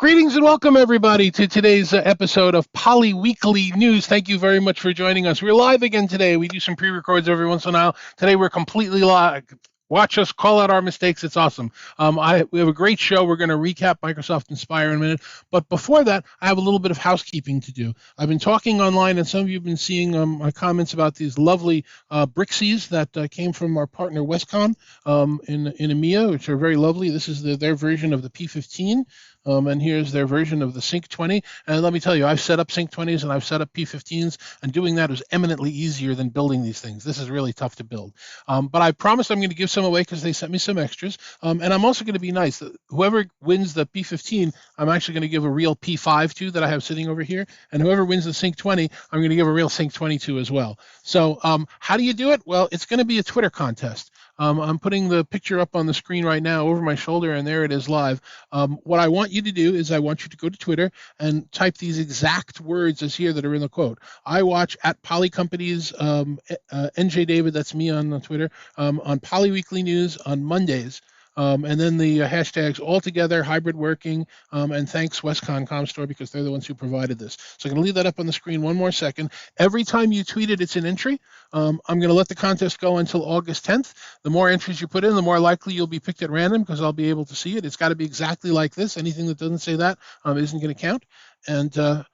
Greetings and welcome, everybody, to today's episode of Poly Weekly News. Thank you very much for joining us. We're live again today. We do some pre-records every once in a while. Today, we're completely live. Watch us call out our mistakes. It's awesome. We have a great show. We're going to recap Microsoft Inspire in a minute. But before that, I have a little bit of housekeeping to do. I've been talking online, and some of you have been seeing my comments about these lovely Brixies that came from our partner Westcon in EMEA, which are very lovely. This is their version of the P15. And here's their version of the Sync 20. And let me tell you, I've set up Sync 20s and I've set up P15s, and doing that is eminently easier than building these things. This is really tough to build. But I promised I'm going to give some away because they sent me some extras. And I'm also going to be nice. Whoever wins the P15, I'm actually going to give a real P5 to that I have sitting over here. And whoever wins the Sync 20, I'm going to give a real Sync 22 as well. So how do you do it? Well, it's going to be a Twitter contest. I'm putting the picture up on the screen right now over my shoulder, and there it is live. What I want you to do is I want you to go to Twitter and type these exact words as here that are in the quote. I watch at Poly Companies, NJ David, that's me on Twitter, on Poly Weekly News on Mondays. And then the hashtags all together, hybrid working, and thanks Westcon Comstore because they're the ones who provided this. So I'm going to leave that up on the screen one more second. Every time you tweet it, it's an entry. I'm going to let the contest go until August 10th. The more entries you put in, the more likely you'll be picked at random because I'll be able to see it. It's got to be exactly like this. Anything that doesn't say that isn't going to count. And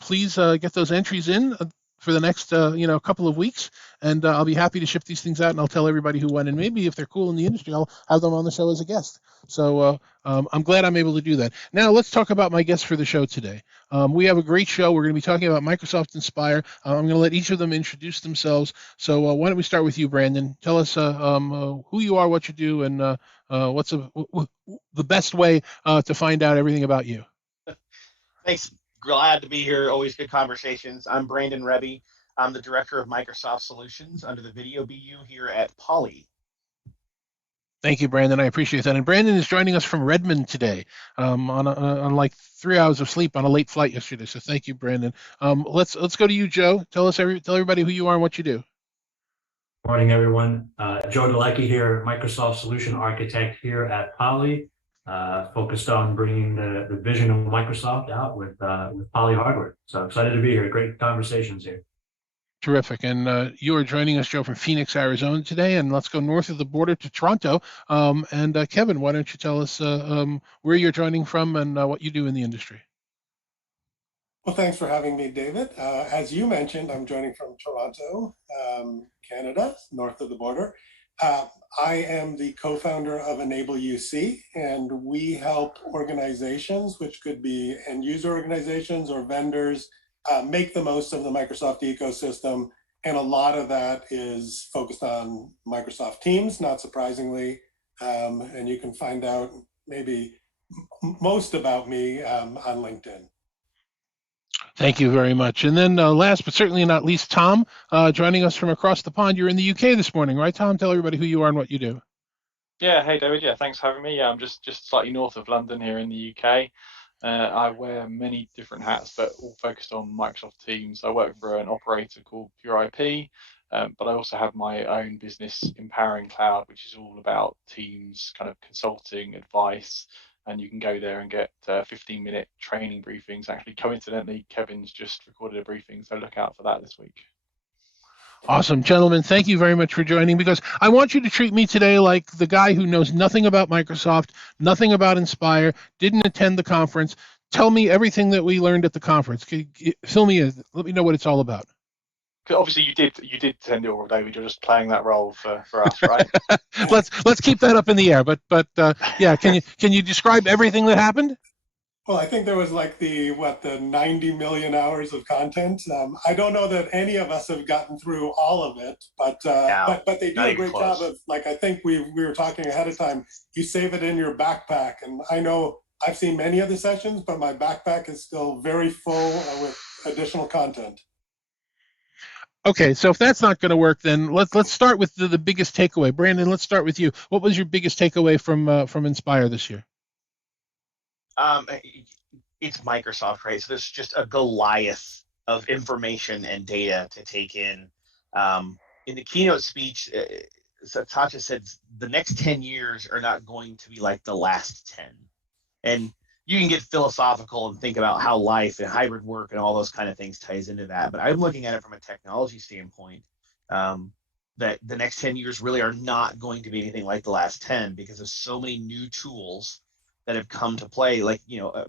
please get those entries in for the next couple of weeks, and I'll be happy to ship these things out, and I'll tell everybody who won, and maybe if they're cool in the industry, I'll have them on the show as a guest. So I'm glad I'm able to do that. Now let's talk about my guests for the show today. We have a great show. We're going to be talking about Microsoft Inspire. I'm going to let each of them introduce themselves. So why don't we start with you, Brandon? Tell us who you are, what you do, and what's the best way to find out everything about you. Thanks. Glad to be here. Always good conversations. I'm Brandon Rebby. I'm the director of Microsoft Solutions under the Video BU here at Poly. Thank you, Brandon. I appreciate that. And Brandon is joining us from Redmond today, on like 3 hours of sleep on a late flight yesterday. So thank you, Brandon. Let's go to you, Joe. Tell everybody who you are and what you do. Morning, everyone. Joe Delecki here, Microsoft Solution Architect here at Poly, focused on bringing the vision of Microsoft out with Poly hardware. So excited to be here. Great conversations here. Terrific. And you are joining us, Joe, from Phoenix, Arizona today. And let's go north of the border to Toronto. And Kevin, why don't you tell us where you're joining from and what you do in the industry? Well, thanks for having me, David. As you mentioned, I'm joining from Toronto, Canada, north of the border. I am the co-founder of Enable UC, and we help organizations, which could be end user organizations or vendors, make the most of the Microsoft ecosystem. And a lot of that is focused on Microsoft Teams, not surprisingly. And you can find out maybe most about me on LinkedIn. Thank you very much. And then last but certainly not least, Tom, joining us from across the pond. You're in the UK this morning, right, Tom? Tell everybody who you are and what you do. Yeah, hey David. Yeah, thanks for having me. Yeah, I'm just slightly north of London here in the UK. I wear many different hats, but all focused on Microsoft Teams. I work for an operator called Pure IP, but I also have my own business, Empowering Cloud, which is all about Teams kind of consulting, advice, and you can go there and get 15-minute training briefings. Actually, coincidentally, Kevin's just recorded a briefing, so look out for that this week. Awesome. Gentlemen, thank you very much for joining, because I want you to treat me today like the guy who knows nothing about Microsoft, nothing about Inspire, didn't attend the conference. Tell me everything that we learned at the conference. Fill me in. Let me know what it's all about. Obviously, you did attend it all, David. You're just playing that role for us, right? let's keep that up in the air. But yeah, can you describe everything that happened? Well, I think there was like the 90 million hours of content. I don't know that any of us have gotten through all of it, but they do a great job of, like, I think we were talking ahead of time. You save it in your backpack, and I know I've seen many of the sessions, but my backpack is still very full with additional content. Okay, so if that's not going to work, then let's start with the biggest takeaway. Brandon, let's start with you. What was your biggest takeaway from Inspire this year? It's Microsoft, right? So there's just a Goliath of information and data to take in. In the keynote speech, Satya said the next 10 years are not going to be like the last 10. And you can get philosophical and think about how life and hybrid work and all those kind of things ties into that. But I'm looking at it from a technology standpoint. That the next 10 years really are not going to be anything like the last 10 because of so many new tools that have come to play, like,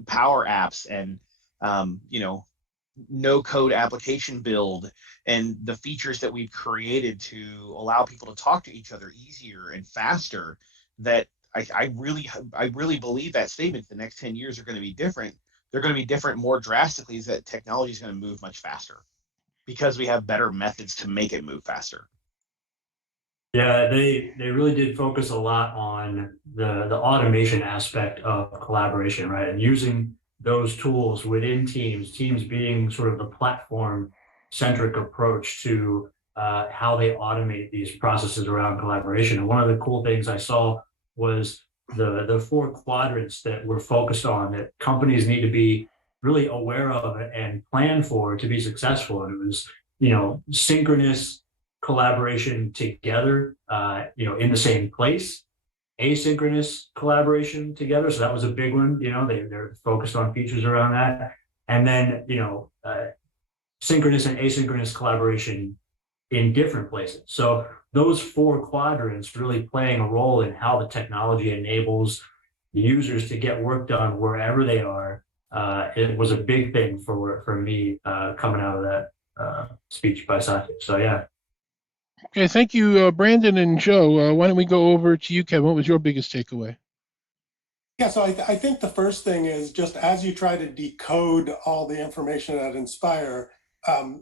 power apps and, no code application build and the features that we've created to allow people to talk to each other easier and faster. That I really believe that statement. The next 10 years are going to be different. They're going to be different more drastically, is that technology is going to move much faster because we have better methods to make it move faster. Yeah, they really did focus a lot on the automation aspect of collaboration, right? And using those tools within teams being sort of the platform centric approach to how they automate these processes around collaboration. And one of the cool things I saw was the four quadrants that we're focused on that companies need to be really aware of and plan for to be successful. And it was, synchronous collaboration together, in the same place, asynchronous collaboration together. So that was a big one. They're focused on features around that. And then, synchronous and asynchronous collaboration in different places. So those four quadrants really playing a role in how the technology enables the users to get work done wherever they are. It was a big thing for me coming out of that speech by Satya. So yeah. Okay, thank you, Brandon and Joe. Why don't we go over to you, Kevin? What was your biggest takeaway? Yeah, so I think the first thing is just as you try to decode all the information at Inspire,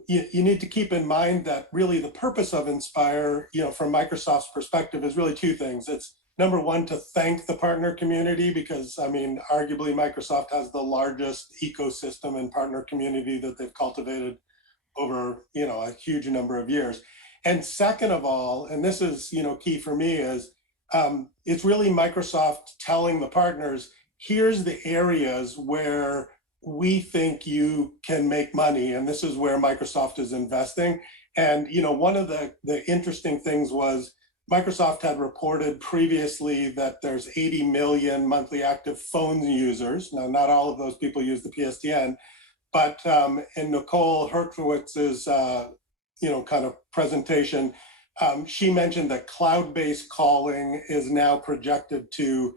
you need to keep in mind that really the purpose of Inspire, from Microsoft's perspective, is really two things. It's number one, to thank the partner community, because arguably Microsoft has the largest ecosystem and partner community that they've cultivated over, a huge number of years. And second of all, and this is, key for me, is it's really Microsoft telling the partners, here's the areas where we think you can make money, and this is where Microsoft is investing. And one of the interesting things was Microsoft had reported previously that there's 80 million monthly active phone users. Now, not all of those people use the PSTN, but in Nicole Herkowitz's kind of presentation, she mentioned that cloud-based calling is now projected to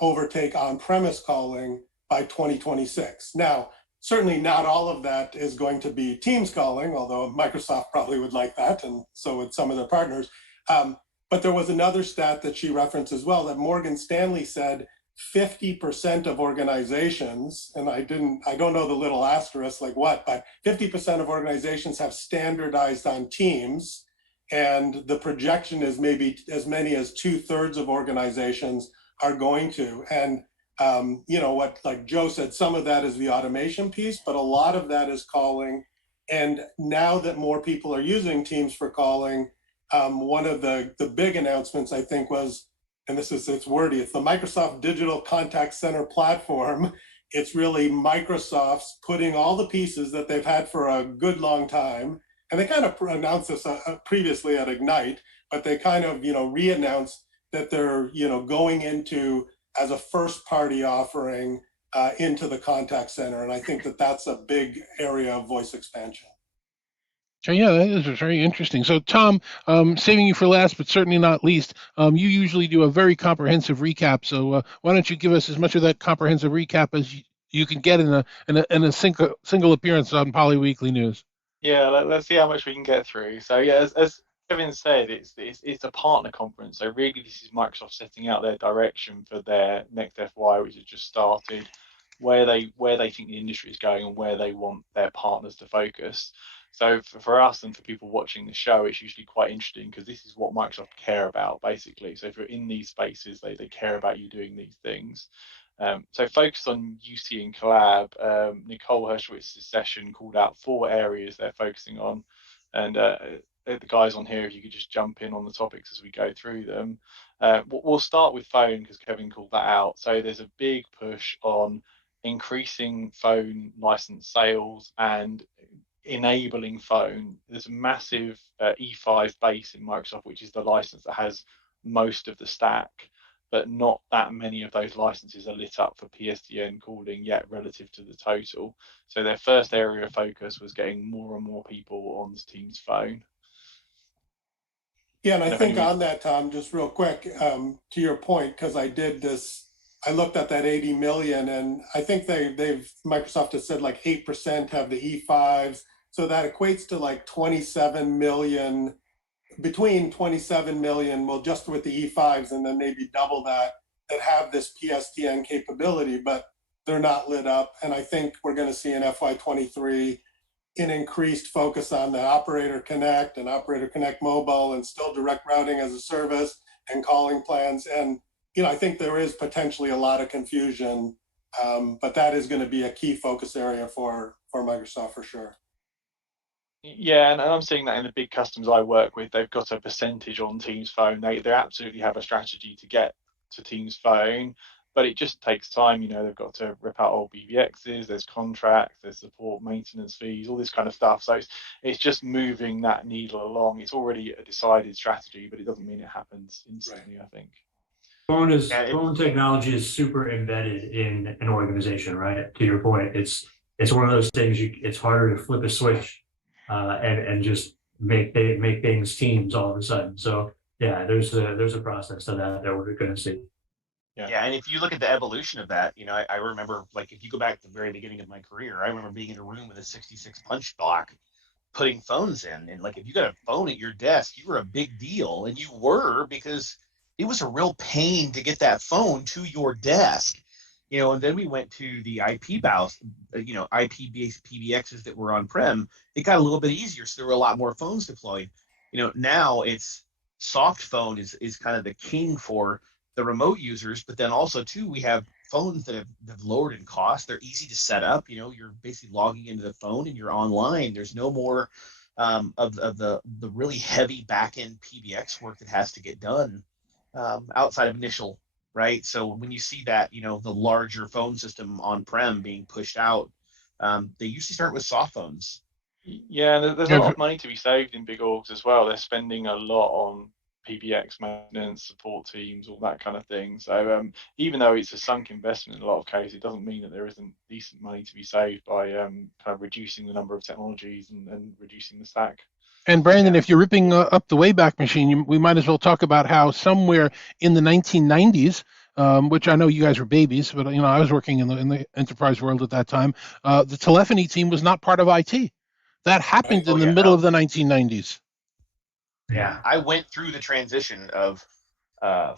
overtake on-premise calling by 2026. Now, certainly not all of that is going to be Teams calling, although Microsoft probably would like that, and so would some of their partners. But there was another stat that she referenced as well, that Morgan Stanley said 50% of organizations, and I don't know the little asterisk like what, but 50% of organizations have standardized on Teams, and the projection is maybe as many as 2/3 of organizations are going to. And what, like Joe said, some of that is the automation piece, but a lot of that is calling. And now that more people are using Teams for calling, one of the big announcements, I think, was, and it's wordy, it's the Microsoft Digital Contact Center platform. It's really Microsoft's putting all the pieces that they've had for a good long time. And they kind of announced this previously at Ignite, but they kind of, re-announced that they're, going into as a first party offering into the contact center. And I think that that's a big area of voice expansion. So yeah, that is very interesting. So Tom, saving you for last, but certainly not least, you usually do a very comprehensive recap. So why don't you give us as much of that comprehensive recap as you can get in a single appearance on Poly Weekly News? Yeah, let's see how much we can get through. So yeah, as Kevin said, it's a partner conference. So really, this is Microsoft setting out their direction for their next FY, which has just started, where they think the industry is going and where they want their partners to focus. So for us and for people watching the show, it's usually quite interesting because this is what Microsoft care about, basically. So if you're in these spaces, they care about you doing these things. So focused on UC and Collab, Nicole Hershwitz's session called out 4 areas they're focusing on. And the guys on here, if you could just jump in on the topics as we go through them. We'll start with phone because Kevin called that out. So there's a big push on increasing phone license sales and enabling phone. There's a massive E5 base in Microsoft, which is the license that has most of the stack. but not that many of those licenses are lit up for PSTN calling yet relative to the total. So their first area of focus was getting more and more people on Teams Phone. Yeah, and I And if think anyone, on that, Tom, just real quick, to your point, because I looked at that 80 million, and I think Microsoft has said like 8% have the E5s, so that equates to like 27 million, between 27 million, well, just with the E5s, and then maybe double that have this PSTN capability, but they're not lit up. And I think we're going to see in FY23 an increased focus on the Operator Connect and Operator Connect Mobile, and still direct routing as a service and calling plans. And I think there is potentially a lot of confusion, but that is going to be a key focus area for Microsoft for sure. yeah, and I'm seeing that in the big customers I work with. They've got a percentage on Teams Phone. They absolutely have a strategy to get to Teams Phone, but it just takes time. They've got to rip out old BVXs. There's contracts, there's support, maintenance fees, all this kind of stuff. So it's just moving that needle along. It's already a decided strategy, but it doesn't mean it happens instantly. Right. I think. Phone technology is super embedded in an organization, right? To your point, it's one of those things. It's harder to flip a switch and just make things Teams all of a sudden. So yeah, there's a process to that we're going to see. Yeah, and if you look at the evolution of that, I remember, like, if you go back to the very beginning of my career, I remember being in a room with a 66 punch block, putting phones in, and like if you got a phone at your desk, you were a big deal, and you were, because it was a real pain to get that phone to your desk. And then we went to the IP-based, IP-based PBXs that were on-prem. It got a little bit easier, so there were a lot more phones deployed. Now it's soft phone is kind of the king for the remote users, but then also too, we have phones that have lowered in cost. They're easy to set up. You're basically logging into the phone and you're online. There's no more of the really heavy back-end PBX work that has to get done outside of initial, right? So when you see that, the larger phone system on-prem being pushed out, they usually start with soft phones. Yeah, there's a lot of money to be saved in big orgs as well. They're spending a lot on PBX maintenance, support teams, all that kind of thing. So even though it's a sunk investment in a lot of cases, it doesn't mean that there isn't decent money to be saved by kind of reducing the number of technologies and reducing the stack. And Brandon, if you're ripping up the Wayback Machine, we might as well talk about how somewhere in the 1990s, which I know you guys were babies, but I was working in the enterprise world at that time. The telephony team was not part of IT. That happened in the middle of the 1990s. Yeah, I went through the transition of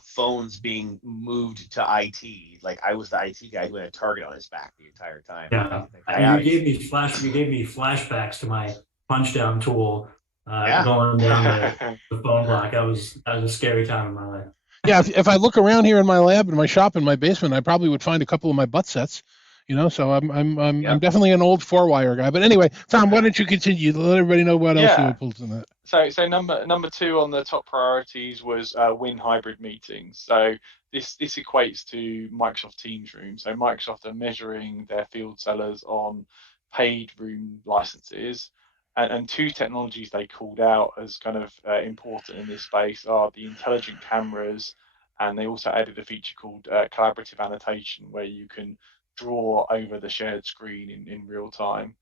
phones being moved to IT. Like, I was the IT guy who had a target on his back the entire time. Yeah, you gave me flashbacks to my punch down tool going down the phone block. That was a scary time in my life. Yeah, if I look around here in my lab, in my shop, in my basement, I probably would find a couple of my butt sets. So I'm definitely an old 4-wire guy. But anyway, Tom, why don't you continue? Let everybody know what else you pulled in that. So number 2 on the top priorities was win hybrid meetings. So this equates to Microsoft Teams Room. So Microsoft are measuring their field sellers on paid room licenses, and 2 technologies they called out as kind of important in this space are the intelligent cameras, and they also added a feature called collaborative annotation, where you can draw over the shared screen in real time.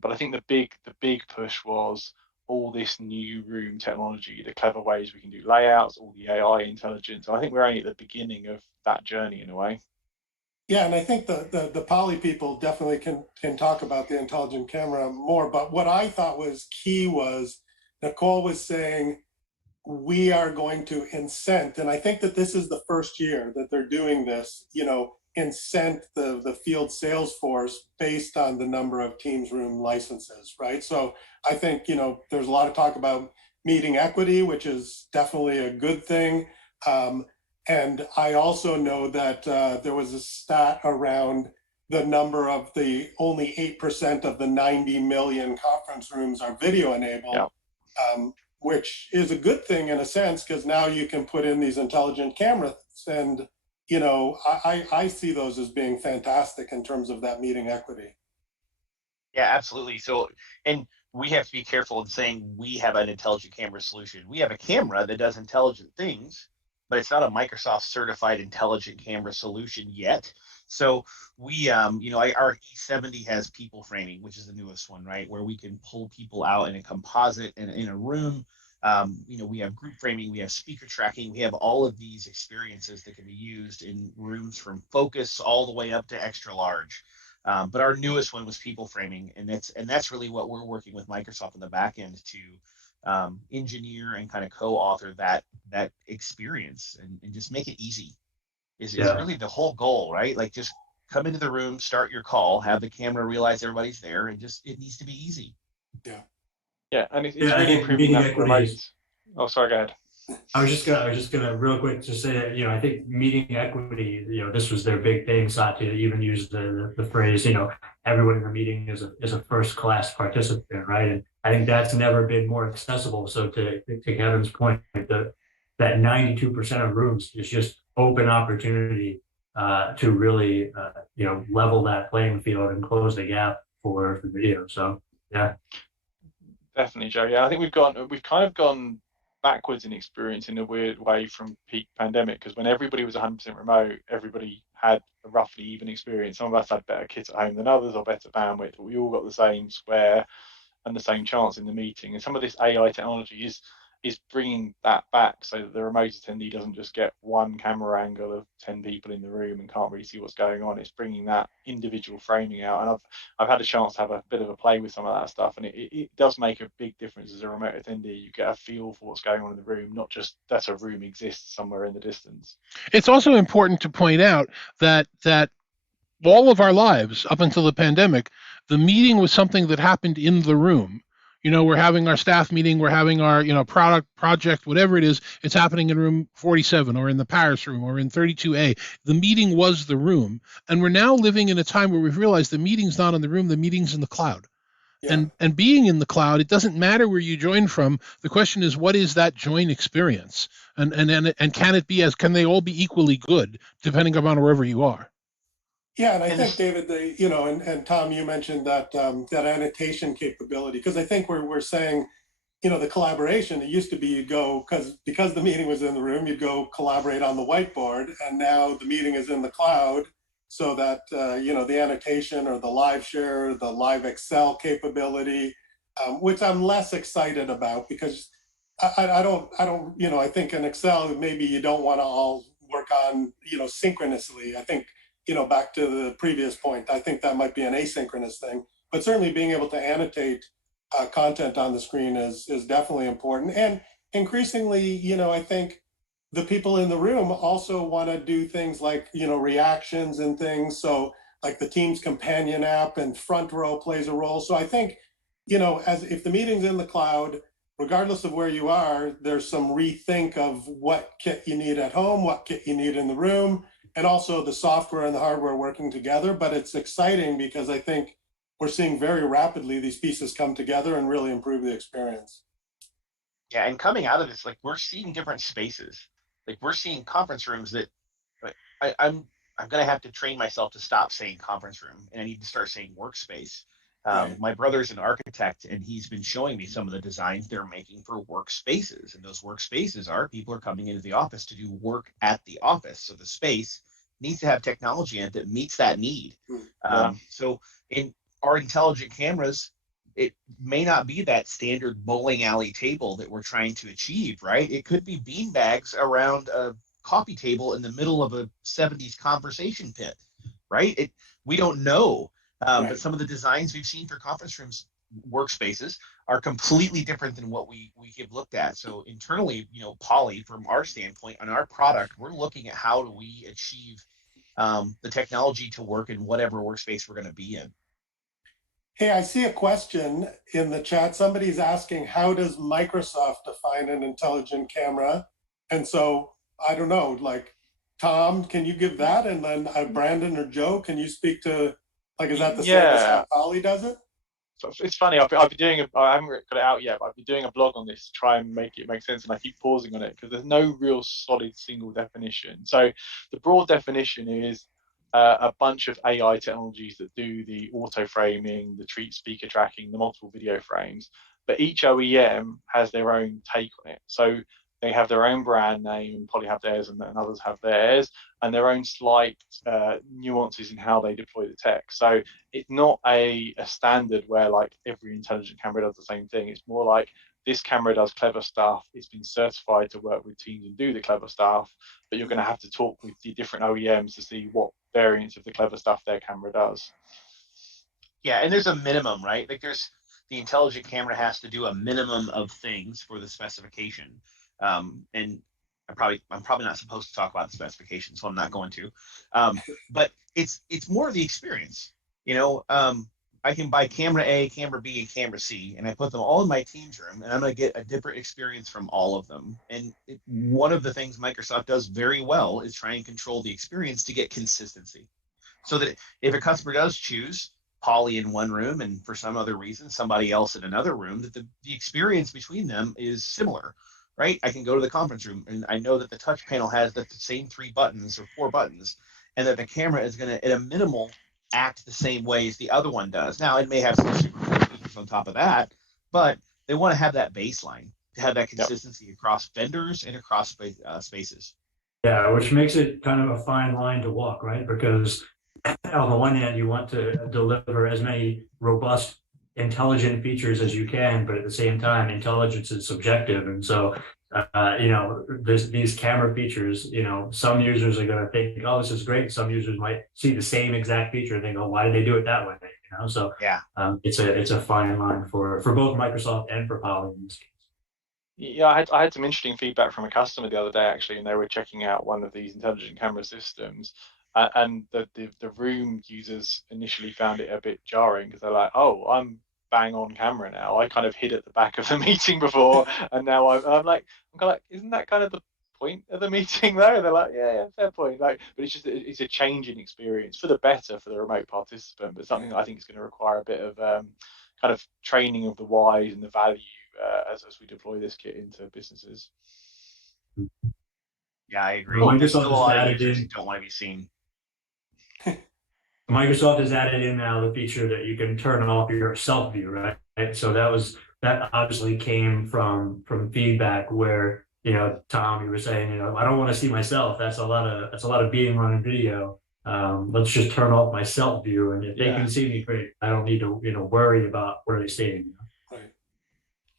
But I think the big push was all this new room technology, the clever ways we can do layouts, all the AI intelligence. I think we're only at the beginning of that journey in a way. Yeah, and I think the Poly people definitely can talk about the intelligent camera more. But what I thought was key was Nicole was saying we are going to incent, and I think that this is the first year that they're doing this, incent the field sales force based on the number of Teams Room licenses, right? So I think, there's a lot of talk about meeting equity, which is definitely a good thing. And I also know that there was a stat around the number of only 8% of the 90 million conference rooms are video enabled, which is a good thing in a sense, because now you can put in these intelligent cameras, and I see those as being fantastic in terms of that meeting equity. Yeah, absolutely. So, and we have to be careful in saying we have an intelligent camera solution. We have a camera that does intelligent things, but it's not a Microsoft certified intelligent camera solution yet. So we, our E70 has people framing, which is the newest one, right? Where we can pull people out in a composite and in a room. We have group framing, we have speaker tracking, we have all of these experiences that can be used in rooms from focus all the way up to extra large. But our newest one was people framing, and that's really what we're working with Microsoft on the back end to engineer and kind of co-author that experience and just make it easy is Yeah. really the whole goal, right? Like just come into the room, start your call, have the camera realize everybody's there, and just it needs to be easy. Yeah. Yeah, and it's Yeah, I really think improving meeting that equity is. remote. Oh, sorry, go ahead. I was just gonna real quick just say that, I think meeting equity, this was their big thing. Satya even used the phrase, everyone in the meeting is a first class participant, right? And I think that's never been more accessible. So to Kevin's point, that 92% of rooms is just open opportunity to really level that playing field and close the gap for video. So yeah. Definitely, Joe. Yeah, I think we've kind of gone backwards in experience in a weird way from peak pandemic, because when everybody was 100% remote, everybody had a roughly even experience. Some of us had better kit at home than others or better bandwidth, but we all got the same square and the same chance in the meeting. And some of this AI technology is bringing that back, so that the remote attendee doesn't just get one camera angle of 10 people in the room and can't really see what's going on. It's bringing that individual framing out, and I've had a chance to have a bit of a play with some of that stuff, and it does make a big difference as a remote attendee. You get a feel for what's going on in the room, not just that a room exists somewhere in the distance. It's also important to point out that all of our lives up until the pandemic, the meeting was something that happened in the room. We're having our staff meeting, we're having our, product project, whatever it is, it's happening in room 47 or in the Paris room or in 32A. The meeting was the room. And we're now living in a time where we've realized the meeting's not in the room, the meeting's in the cloud. Yeah. And being in the cloud, it doesn't matter where you join from. The question is, what is that join experience? And can they all be equally good depending upon wherever you are? Yeah, and I And think this, David, and Tom, you mentioned that that annotation capability, because I think we're saying, the collaboration. It used to be you'd go because the meeting was in the room, you'd go collaborate on the whiteboard, and now the meeting is in the cloud, so that the annotation or the live share, the live Excel capability, which I'm less excited about because I don't I think in Excel maybe you don't want to all work on synchronously. I think back to the previous point, I think that might be an asynchronous thing, but certainly being able to annotate content on the screen is definitely important. And increasingly, I think the people in the room also want to do things like, reactions and things. So like the Teams companion app and Front Row plays a role. So I think, as if the meeting's in the cloud, regardless of where you are, there's some rethink of what kit you need at home, what kit you need in the room, and also the software and the hardware working together. But it's exciting because I think we're seeing very rapidly these pieces come together and really improve the experience. yeah, and coming out of this, like we're seeing different spaces. Like we're seeing conference rooms that I'm gonna have to train myself to stop saying conference room, and I need to start saying workspace. Right. My brother's an architect, and he's been showing me some of the designs they're making for workspaces. And those workspaces are people are coming into the office to do work at the office. So the space needs to have technology in it that meets that need. So in our intelligent cameras, it may not be that standard bowling alley table that we're trying to achieve, right? It could be bean bags around a coffee table in the middle of a 70s conversation pit, right? We don't know. Right. But some of the designs we've seen for conference rooms workspaces are completely different than what we have looked at. So internally, Poly, from our standpoint on our product, we're looking at how do we achieve the technology to work in whatever workspace we're going to be in. Hey, I see a question in the chat. Somebody's asking, how does Microsoft define an intelligent camera? And so I don't know, like Tom, can you give that? And then Brandon or Joe, can you speak to, like, is that the same as how Poly does it? So it's funny. I've been doing I haven't got it out yet, but I've been doing a blog on this to try and make it make sense, and I keep pausing on it because there's no real solid single definition. So the broad definition is a bunch of AI technologies that do the auto framing, the treat speaker tracking, the multiple video frames, but each OEM has their own take on it. So they have their own brand name, and Poly have theirs, and others have theirs, and their own slight nuances in how they deploy the tech. So it's not a standard where like every intelligent camera does the same thing. It's more like this camera does clever stuff. It's been certified to work with teams and do the clever stuff, but you're going to have to talk with the different OEMs to see what variants of the clever stuff their camera does. Yeah, and there's a minimum, right? Like there's the intelligent camera has to do a minimum of things for the specification. And I'm probably not supposed to talk about the specification, so I'm not going to. But it's more of the experience. You know, I can buy camera A, camera B, and camera C, and I put them all in my Teams room, and I'm going to get a different experience from all of them. And one of the things Microsoft does very well is try and control the experience to get consistency, so that if a customer does choose Poly in one room and for some other reason somebody else in another room, that the experience between them is similar, right? I can go to the conference room and I know that the touch panel has the same 3 buttons or 4 buttons, and that the camera is going to, at a minimal, act the same way as the other one does. Now, it may have some super cool features on top of that, but they want to have that baseline to have that consistency across vendors and across spaces. Yeah, which makes it kind of a fine line to walk, right? Because on the one hand, you want to deliver as many robust, intelligent features as you can, but at the same time, intelligence is subjective. And so, these camera features, some users are going to think, oh, this is great. Some users might see the same exact feature and think, oh, why did they do it that way? So yeah, it's a fine line for both Microsoft and for Poly in this case. Yeah, I had some interesting feedback from a customer the other day, actually, and they were checking out one of these intelligent camera systems. And the room users initially found it a bit jarring because they're like, oh, I'm bang on camera now. I kind of hid at the back of the meeting before, and now I'm kind of like, isn't that kind of the point of the meeting though? And they're like, yeah, fair point. Like, but it's a change in experience for the better for the remote participant, but something that I think is going to require a bit of kind of training of the whys and the value as we deploy this kit into businesses. Yeah, I agree. Microsoft There's still a lot of added users in, who don't want to be seen. Microsoft has added in now the feature that you can turn off your self view, right? So that obviously came from feedback where, Tom, you were saying, I don't want to see myself. That's a lot of being on a video. Let's just turn off my self view, and if they can see me, great. I don't need to, worry about where they stay. Right.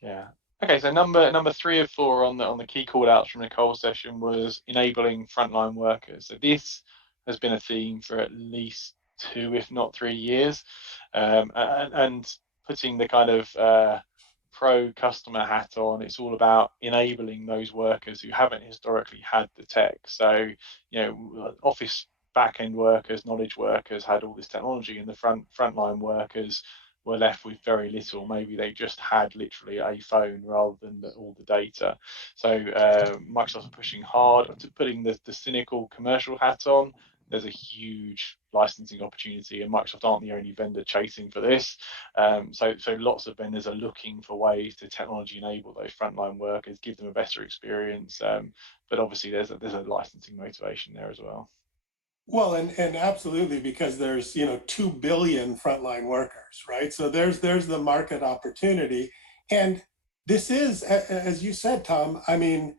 Yeah. Okay, so number 3 of 4 on the key call outs from Nicole's session was enabling frontline workers. So this has been a theme for at least 2, if not 3 years, and putting the kind of pro customer hat on. It's all about enabling those workers who haven't historically had the tech. So, office back-end workers, knowledge workers had all this technology, and the frontline workers were left with very little. Maybe they just had literally a phone rather than all the data. So Microsoft are pushing hard to putting the cynical commercial hat on. There's a huge licensing opportunity, and Microsoft aren't the only vendor chasing for this. So lots of vendors are looking for ways to technology enable those frontline workers, give them a better experience. But obviously, there's a licensing motivation there as well. Well, and absolutely, because there's 2 billion frontline workers, right? So there's the market opportunity, and this is, as you said, Tom. I mean,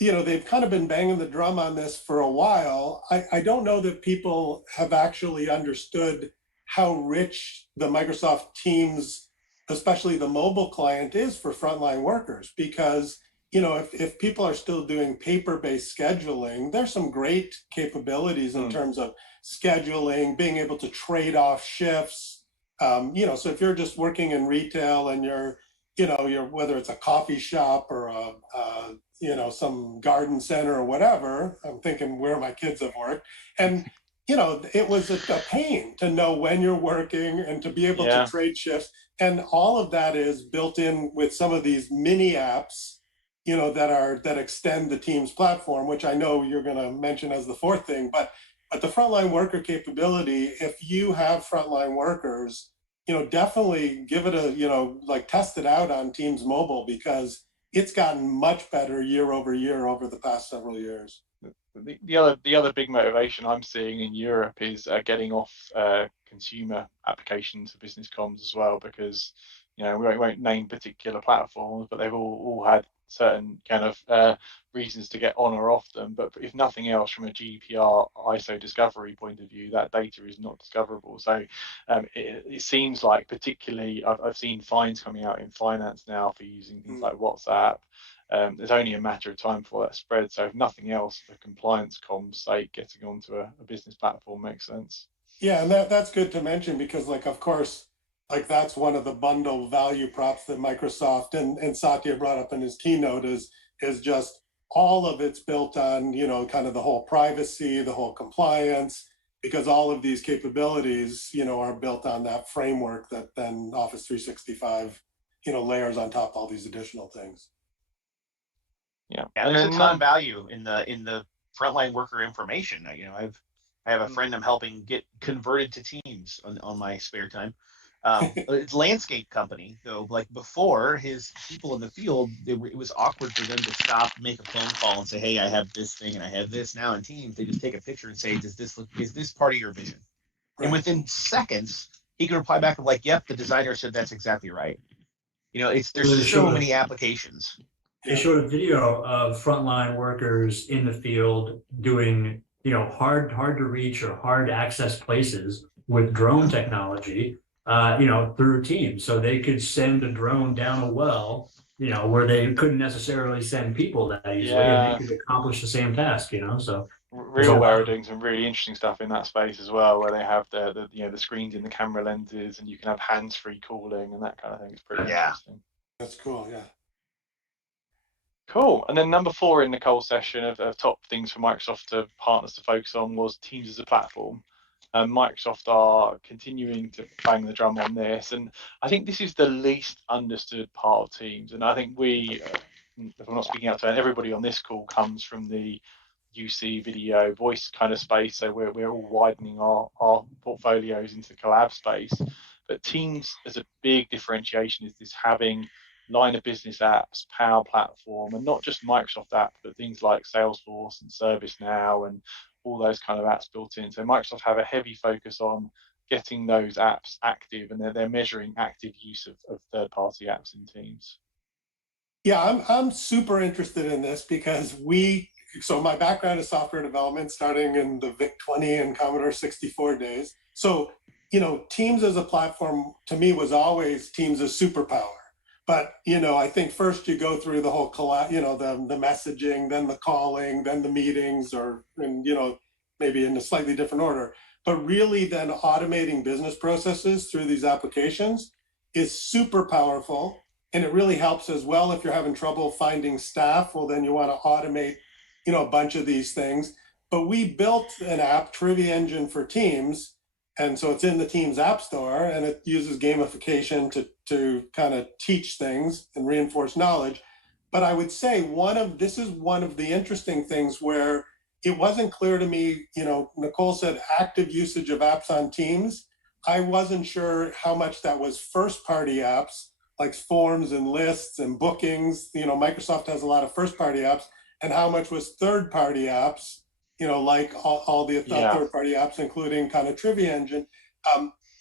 they've kind of been banging the drum on this for a while. I don't know that people have actually understood how rich the Microsoft Teams, especially the mobile client, is for frontline workers, because if people are still doing paper-based scheduling, there's some great capabilities in terms of scheduling, being able to trade off shifts. So if you're just working in retail and you're whether it's a coffee shop or some garden center or whatever, I'm thinking where my kids have worked, and it was a pain to know when you're working and to be able to trade shifts, and all of that is built in with some of these mini apps that extend the Teams platform, which I know you're going to mention as the 4th thing. But the frontline worker capability, if you have frontline workers, definitely give it test it out on Teams Mobile, because it's gotten much better year over year over the past several years. The other big motivation I'm seeing in Europe is getting off consumer applications for business comms as well, because we won't name particular platforms, but they've all had certain kind of reasons to get on or off them. But if nothing else, from a GDPR ISO discovery point of view, that data is not discoverable. So it seems like, particularly, I've seen fines coming out in finance now for using things like WhatsApp. There's only a matter of time before that spreads. So if nothing else, for compliance comms sake, getting onto a business platform makes sense. Yeah, and that's good to mention because, like, of course, like that's one of the bundle value props that Microsoft and Satya brought up in his keynote is just all of it's built on, you know, kind of the whole privacy, the whole compliance, because all of these capabilities, you know, are built on that framework that then Office 365, you know, layers on top all these additional things. Yeah, there's a ton of value in the frontline worker information. You know, I have a friend I'm helping get converted to Teams on my spare time. It's a landscape company, though. Like before, his people in the field, it was awkward for them to stop, make a phone call, and say, "Hey, I have this thing and I have this." Now in Teams, they just take a picture and say, "Does this look? Is this part of your vision?" Right. And within seconds, he can reply back like, "Yep, the designer said that's exactly right." You know, there's so many applications. They showed a video of frontline workers in the field doing, you know, hard to reach or hard to access places with drone technology, you know, through Teams. So they could send a drone down a well, you know, where they couldn't necessarily send people that easily, and they could accomplish the same task, you know. So RealWear are doing some really interesting stuff in that space as well, where they have the you know, the screens in the camera lenses, and you can have hands-free calling and that kind of thing. It's pretty interesting. That's cool. Yeah. Cool. And then number 4 in Nicole's session of top things for Microsoft partners to focus on was Teams as a platform. Microsoft are continuing to bang the drum on this, and I think this is the least understood part of Teams. And I think we, if I'm not speaking out to everybody on this call, comes from the UC video voice kind of space, so we're all widening our portfolios into the collab space. But Teams as a big differentiation is this having line of business apps, Power Platform, and not just Microsoft apps, but things like Salesforce and ServiceNow and all those kind of apps built in. So Microsoft have a heavy focus on getting those apps active, and they're measuring active use of third-party apps in Teams. Yeah, I'm super interested in this because so my background is software development, starting in the VIC-20 and Commodore 64 days. So, you know, Teams as a platform to me was always Teams as superpower. But, you know, I think first you go through the whole, you know, the messaging, then the calling, then the meetings, and, you know, maybe in a slightly different order. But really then automating business processes through these applications is super powerful. And it really helps as well if you're having trouble finding staff. Well, then you want to automate, you know, a bunch of these things. But we built an app, Trivia Engine for Teams. And so it's in the Teams App Store, and it uses gamification to kind of teach things and reinforce knowledge. But I would say this is one of the interesting things where it wasn't clear to me, you know, Nicole said active usage of apps on Teams. I wasn't sure how much that was first-party apps, like forms and lists and bookings. You know, Microsoft has a lot of first-party apps, and how much was third-party apps, you know, like all the third-party apps, including kind of Trivia Engine.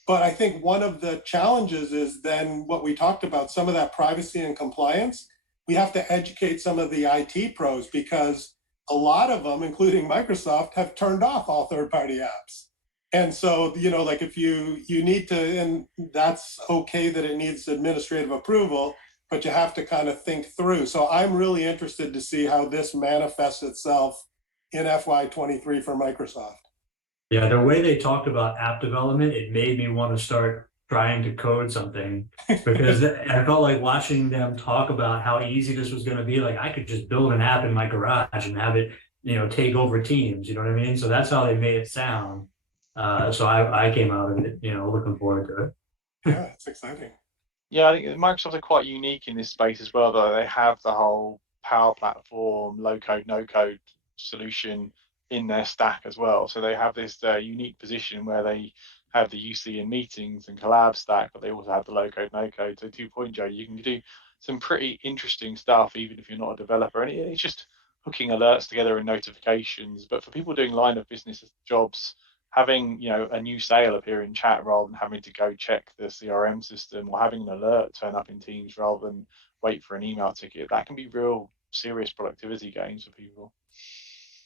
But I think one of the challenges is then what we talked about, some of that privacy and compliance. We have to educate some of the IT pros because a lot of them, including Microsoft, have turned off all third-party apps. And so, you know, like if you need to, and that's okay that it needs administrative approval, but you have to kind of think through. So I'm really interested to see how this manifests itself in FY23 for Microsoft. Yeah, the way they talked about app development, it made me want to start trying to code something because I felt like watching them talk about how easy this was going to be. Like I could just build an app in my garage and have it, you know, take over Teams. You know what I mean? So that's how they made it sound. So I came out of it, you know, looking forward to it. Yeah, it's exciting. Yeah, I think Microsoft are quite unique in this space as well, though. They have the whole Power Platform, low-code, no-code solution in their stack as well. So they have this unique position where they have the UC and meetings and collab stack, but they also have the low-code, no-code. So 2.0, Joe, you can do some pretty interesting stuff even if you're not a developer. And it's just hooking alerts together and notifications. But for people doing line of business jobs, having a new sale appear in chat rather than having to go check the CRM system, or having an alert turn up in Teams rather than wait for an email ticket, that can be real serious productivity gains for people.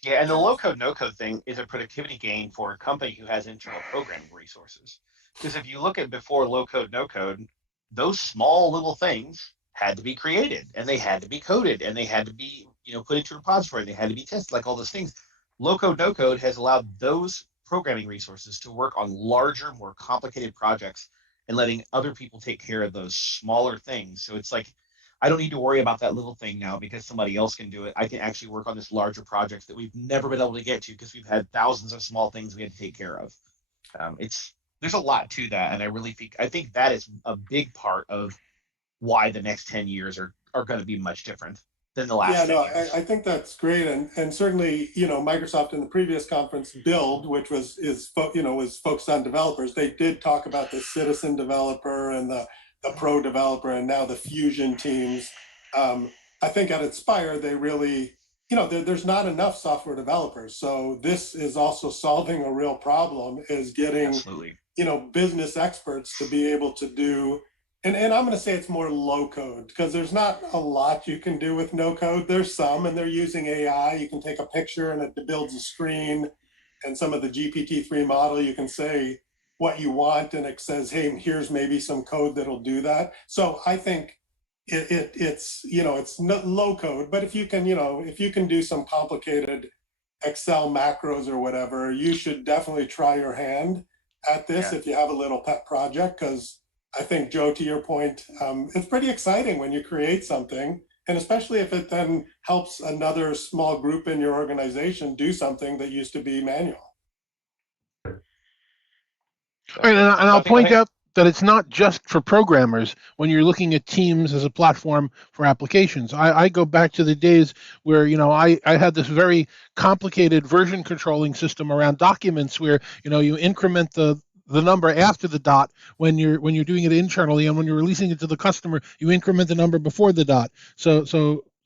Yeah, and the low code, no code thing is a productivity gain for a company who has internal programming resources. Because if you look at before low code, no code, those small little things had to be created, and they had to be coded, and they had to be put into a repository, they had to be tested, like all those things. Low code, no code has allowed those programming resources to work on larger, more complicated projects, and letting other people take care of those smaller things. So it's like, I don't need to worry about that little thing now because somebody else can do it. I can actually work on this larger projects that we've never been able to get to because we've had thousands of small things we had to take care of. There's a lot to that, and I think that is a big part of why the next 10 years are going to be much different than the last 10 years. I think that's great, and certainly Microsoft in the previous conference Build, which was focused on developers, they did talk about the citizen developer and the pro developer, and now the fusion teams. I think at Inspire they really there's not enough software developers, so this is also solving a real problem, is getting Absolutely. business experts to be able to do. And I'm going to say it's more low code, because there's not a lot you can do with no code. There's some, and they're using AI. You can take a picture and it builds a screen, and some of the GPT-3 model, you can say what you want and it says, hey, here's maybe some code that'll do that. So I think it's low code, but if you can do some complicated Excel macros or whatever, you should definitely try your hand at this if you have a little pet project, because I think, Joe, to your point, it's pretty exciting when you create something, and especially if it then helps another small group in your organization do something that used to be manual. All right, and I'll point out that it's not just for programmers when you're looking at Teams as a platform for applications. I go back to the days where I had this very complicated version controlling system around documents where you increment the number after the dot when you're doing it internally, and when you're releasing it to the customer, you increment the number before the dot. So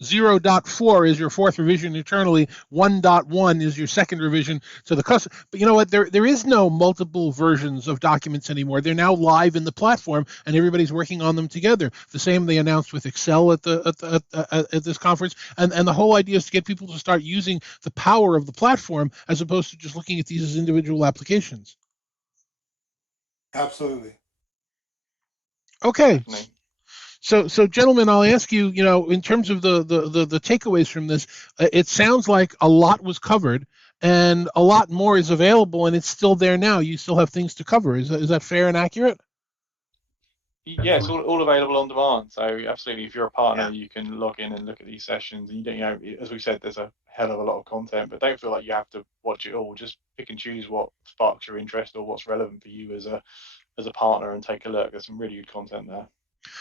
0.4 is your fourth revision internally, 1.1 is your second revision to the customer. But you know what? There is no multiple versions of documents anymore. They're now live in the platform, and everybody's working on them together. The same they announced with Excel at this conference, and the whole idea is to get people to start using the power of the platform as opposed to just looking at these as individual applications. Absolutely. Okay. Definitely. So, gentlemen, I'll ask you, in terms of the takeaways from this, it sounds like a lot was covered, and a lot more is available, and it's still there now. You still have things to cover. Is that fair and accurate? Yeah, it's all available on demand. So absolutely, if you're a partner, you can log in and look at these sessions. And as we said, there's a hell of a lot of content, but don't feel like you have to watch it all. Just pick and choose what sparks your interest or what's relevant for you as a partner, and take a look. There's some really good content there.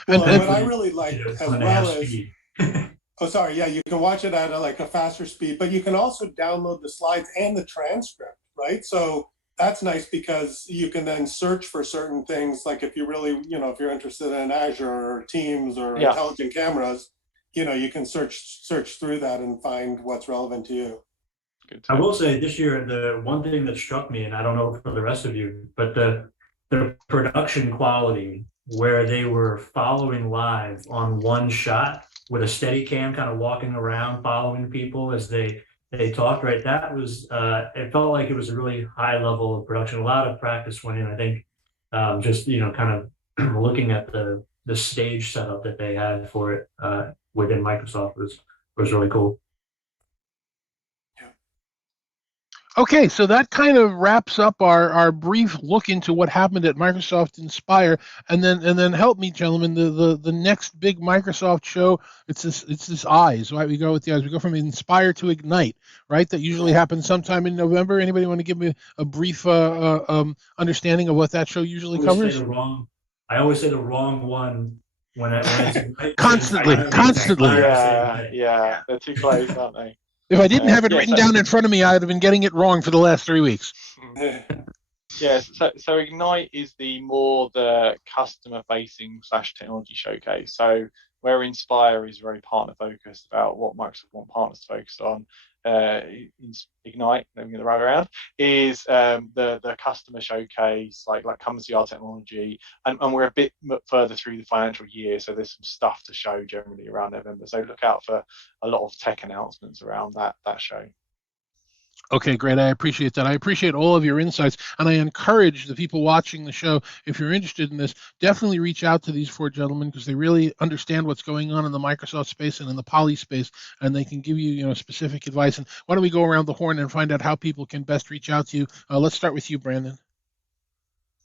Well, and what I really like as well is, you can watch it at a faster speed, but you can also download the slides and the transcript, right? So that's nice, because you can then search for certain things. Like if you really, if you're interested in Azure or Teams or intelligent cameras, you can search through that and find what's relevant to you. I will say this year, the one thing that struck me, and I don't know for the rest of you, but the production quality, where they were following live on one shot with a steady cam, kind of walking around, following people as they talked, right? That was, it felt like it was a really high level of production. A lot of practice went in, I think, just, kind of looking at the stage setup that they had for it within Microsoft was really cool. Okay, so that kind of wraps up our brief look into what happened at Microsoft Inspire, and then help me, gentlemen. The next big Microsoft show, it's this Eyes, right? We go with the Eyes. We go from Inspire to Ignite, right? That usually happens sometime in November. Anybody want to give me a brief understanding of what that show usually covers? I always say the wrong one when it's Ignite. Constantly. Yeah, they're too close, aren't they? If I didn't have it written down in front of me, I'd have been getting it wrong for the last 3 weeks. Yes, so Ignite is the customer-facing / technology showcase. So where Inspire is very partner-focused about what Microsoft want partners to focus on, Ignite, let me get the right around, is the customer showcase, like come and see our technology, and we're a bit further through the financial year, so there's some stuff to show generally around November. So look out for a lot of tech announcements around that show. Okay, great. I appreciate that. I appreciate all of your insights, and I encourage the people watching the show, if you're interested in this, definitely reach out to these four gentlemen because they really understand what's going on in the Microsoft space and in the Poly space, and they can give you, specific advice. And why don't we go around the horn and find out how people can best reach out to you? Let's start with you, Brandon.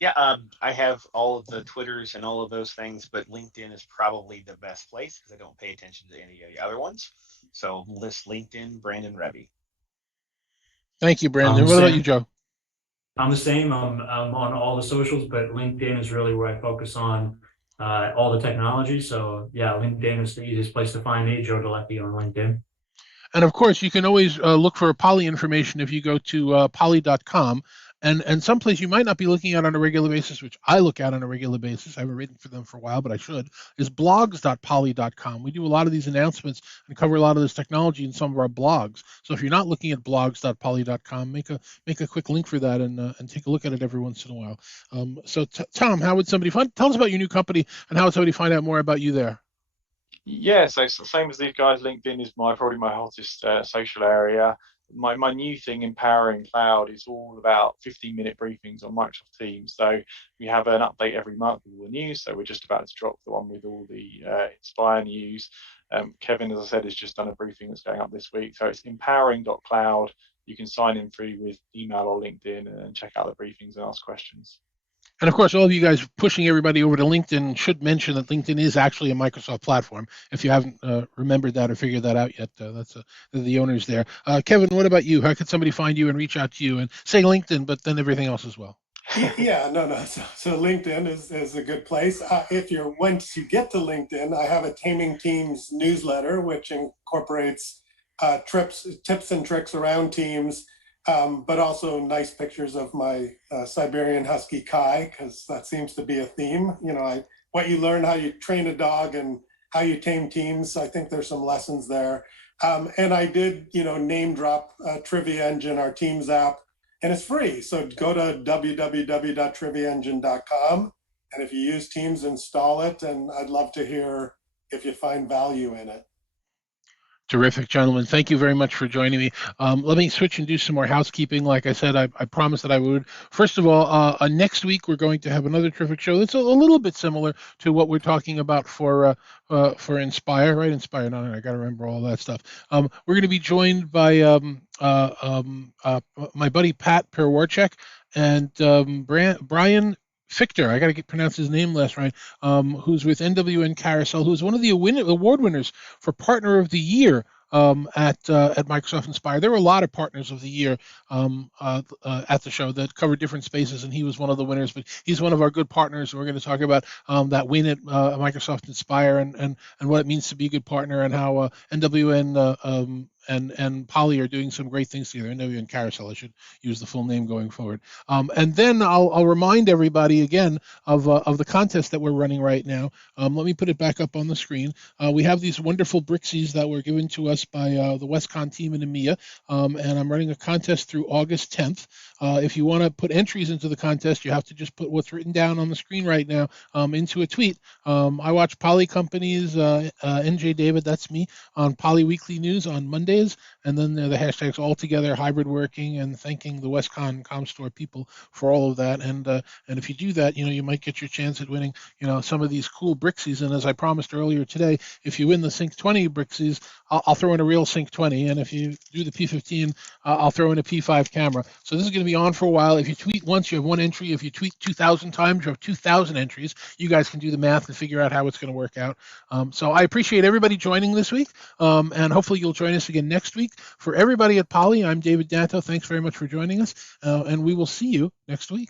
Yeah, I have all of the Twitters and all of those things, but LinkedIn is probably the best place because I don't pay attention to any of the other ones. So list LinkedIn, Brandon Revy. Thank you, Brandon. What about you, Joe? I'm the same. I'm on all the socials, but LinkedIn is really where I focus on all the technology. So yeah, LinkedIn is the easiest place to find me, Joe Galecki on LinkedIn. And of course, you can always look for Poly information if you go to poly.com. And someplace you might not be looking at on a regular basis, which I look at on a regular basis, I haven't written for them for a while, but I should, is blogs.poly.com. We do a lot of these announcements and cover a lot of this technology in some of our blogs. So if you're not looking at blogs.poly.com, make a quick link for that and take a look at it every once in a while. So Tom, how would somebody tell us about your new company and how would somebody find out more about you there? Yeah, so same as these guys, LinkedIn is probably my hottest social area. My new thing, Empowering Cloud, is all about 15-minute briefings on Microsoft Teams. So we have an update every month with all the news. So we're just about to drop the one with all the Inspire news. Kevin, as I said, has just done a briefing that's going up this week. So it's empowering.cloud. You can sign in free with email or LinkedIn and check out the briefings and ask questions. And of course, all of you guys pushing everybody over to LinkedIn should mention that LinkedIn is actually a Microsoft platform. If you haven't remembered that or figured that out yet, that's the owners there. Kevin, what about you? How could somebody find you and reach out to you and say LinkedIn, but then everything else as well? Yeah, no. So LinkedIn is a good place. Once you get to LinkedIn, I have a Taming Teams newsletter, which incorporates tips and tricks around teams, but also nice pictures of my Siberian Husky Kai, because that seems to be a theme. What you learn, how you train a dog, and how you tame teams. I think there's some lessons there. And I did, name drop Trivia Engine, our Teams app. And it's free. So go to www.triviaengine.com. And if you use Teams, install it. And I'd love to hear if you find value in it. Terrific, gentlemen. Thank you very much for joining me. Let me switch and do some more housekeeping. Like I said, I promised that I would. First of all, next week we're going to have another terrific show that's a little bit similar to what we're talking about for Inspire, right? Inspire. No, I got to remember all that stuff. We're going to be joined by my buddy Pat Perwarchek and Brian Fichter, I got to pronounce his name last right, who's with NWN Carousel, who's one of the award winners for Partner of the Year at Microsoft Inspire. There were a lot of Partners of the Year at the show that covered different spaces, and he was one of the winners. But he's one of our good partners. We're going to talk about that win at Microsoft Inspire and what it means to be a good partner and how NWN and Poly are doing some great things together. NWN Carousel, I should use the full name going forward. And then I'll remind everybody again of the contest that we're running right now. Let me put it back up on the screen. We have these wonderful Brixies that were given to us by the WestCon team in EMEA, and I'm running a contest through August 10th. If you want to put entries into the contest, you have to just put what's written down on the screen right now into a tweet. I watch Poly Companies, NJ David, that's me, on Poly Weekly News on Mondays, and then the hashtags all together, hybrid working, and thanking the WestCon ComStore people for all of that. And if you do that, you might get your chance at winning, some of these cool Brixies. And as I promised earlier today, if you win the Sync 20 Brixies, I'll throw in a real Sync 20, and if you do the P15, I'll throw in a P5 camera. So this is going to be on for a while. If you tweet once, you have one entry. If you tweet 2,000 times, you have 2,000 entries. You guys can do the math and figure out how it's going to work out. So I appreciate everybody joining this week, and hopefully you'll join us again next week. For everybody at Poly, I'm David Danto. Thanks very much for joining us, and we will see you next week.